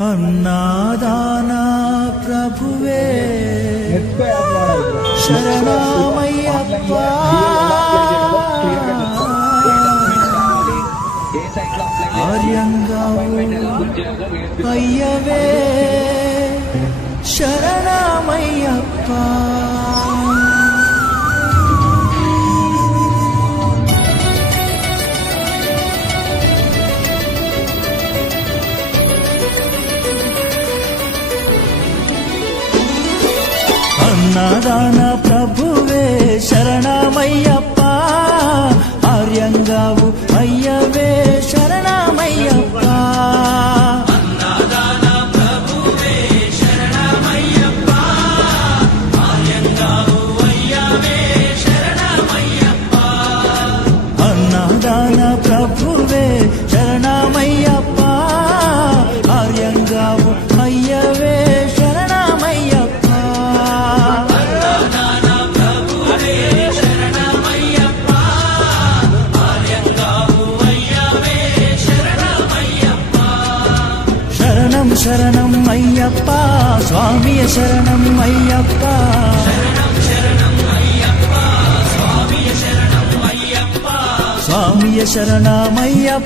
అన్నాదాన ప్రభువే శరణమయ్యప్ప ఆర్యంగావు అయ్యవే శరణమయ్యప్ప అన్నదాన ప్రభువే శరణమయ్యప్ప ఆర్యంగావు అయ్యవే శరణమయ్యప్ప అన్నదాన ప్రభువే శరణమయ్యప్ప ఆర్యంగావు అయ్యవే శరణమయ్యప్ప అన్నదాన ప్రభువే శరణమయ్యప్ప ఆర్యంగావు అయ్యవే శరణమయ్యప్ప అన్నదాన ప్రభువే శరణమయ్యప్ప ఆర్యంగావు అయ్యవే శరణమయ్యప్ప శరణం శరణం అయ్యప్ప స్వామియ శరణం అయ్యప్ప శరణం శరణం అయ్యప్ప స్వామియ శరణం అయ్యప్ప స్వామియ శరణమయ్యప్ప